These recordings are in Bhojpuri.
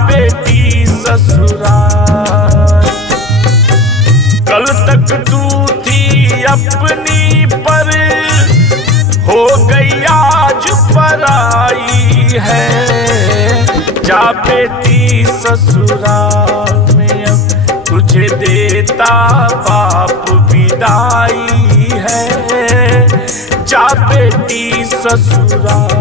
बेटी ससुराल। कल तक तू थी अपनी पर हो गई आज पराई है। जा बेटी ससुराल में अब तुझे देता बाप विदाई है। जा बेटी ससुराल।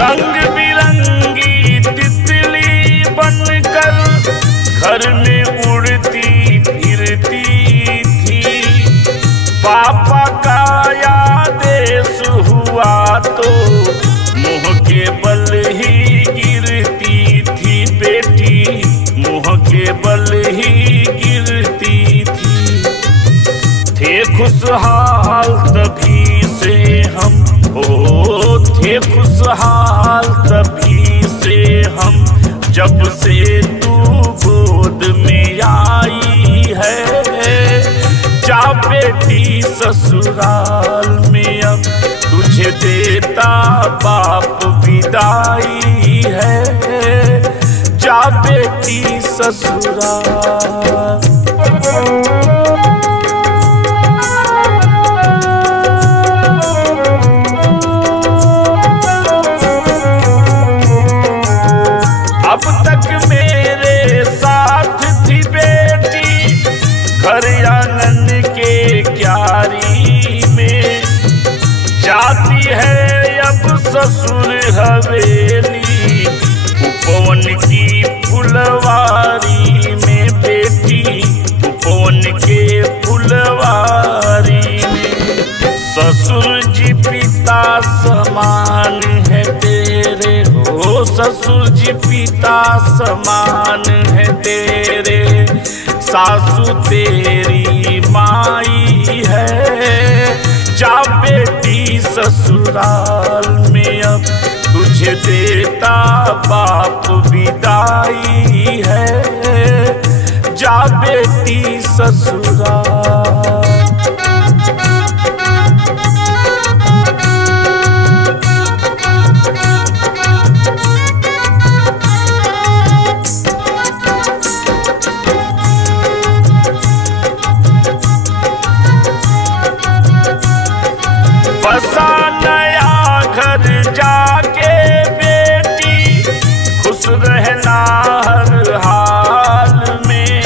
रंग बिरंगी तितली बनकर घर में उड़ती फिरती थी। पापा का आदेश हुआ तो मुंह के बल ही गिरती थी। बेटी मुंह के बल ही गिरती थी। थे खुशहाल तभी से हम थे खुशहाल तभी से हम जब से तू गोद में आई है। जा बेटी ससुराल में अब तुझे देता बाप विदाई है। जा बेटी ससुराल। अब तक मेरे साथ थी बेटी घर आंगन के क्यारी में। जाती है अब ससुर हवेली उपवन की फुलवारी में। बेटी उपवन के फुलवारी में। ससुर जी पिता समान है तेरे हो। ससुर जी पिता समान है तेरे। सासू तेरी माई है। जा बेटी ससुराल में अब तुझे देता बाप विदाई है। जा बेटी ससुराल। बसा नया घर जाके बेटी खुश रहना हर हाल में।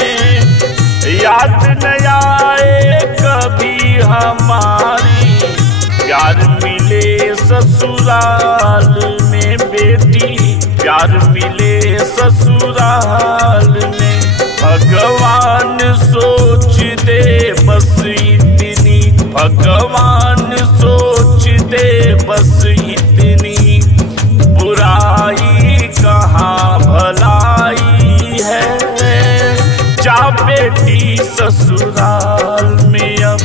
याद न आए कभी हमारी प्यार मिले ससुराल में। बेटी प्यार मिले ससुराल में। भगवान सोच दे बस इतनी। भगवान सोच दे बस इतनी। बुराई कहाँ भलाई है। जा बेटी ससुराल में अब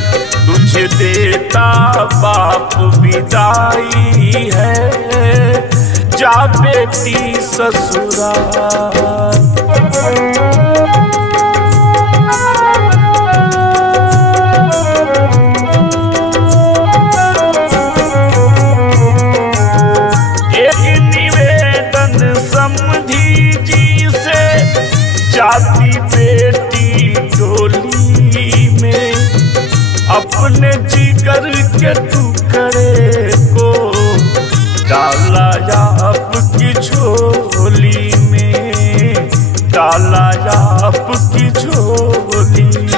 तुझे देता बाप विदाई है। जा बेटी ससुराल। जाती बेटी डोली में अपने जिगर के टुकड़े को डाला आपकी झोली में। डाला आपकी झोली में।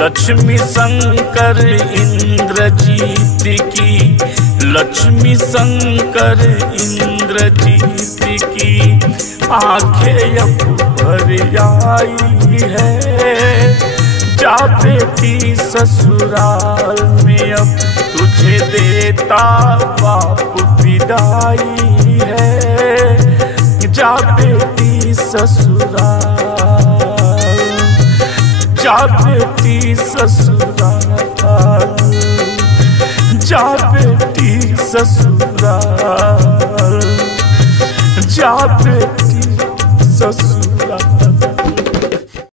लक्ष्मी शंकर इंद्रजीत की। लक्ष्मी शंकर इंद्रजीत की आंखें अब भर आई है। जा बेटी ससुराल में अब तुझे देता बाप विदाई है। जा बेटी ससुराल। जा बेटी ससुराल। जा बेटी ससुराल, जा बेटी ससुराल।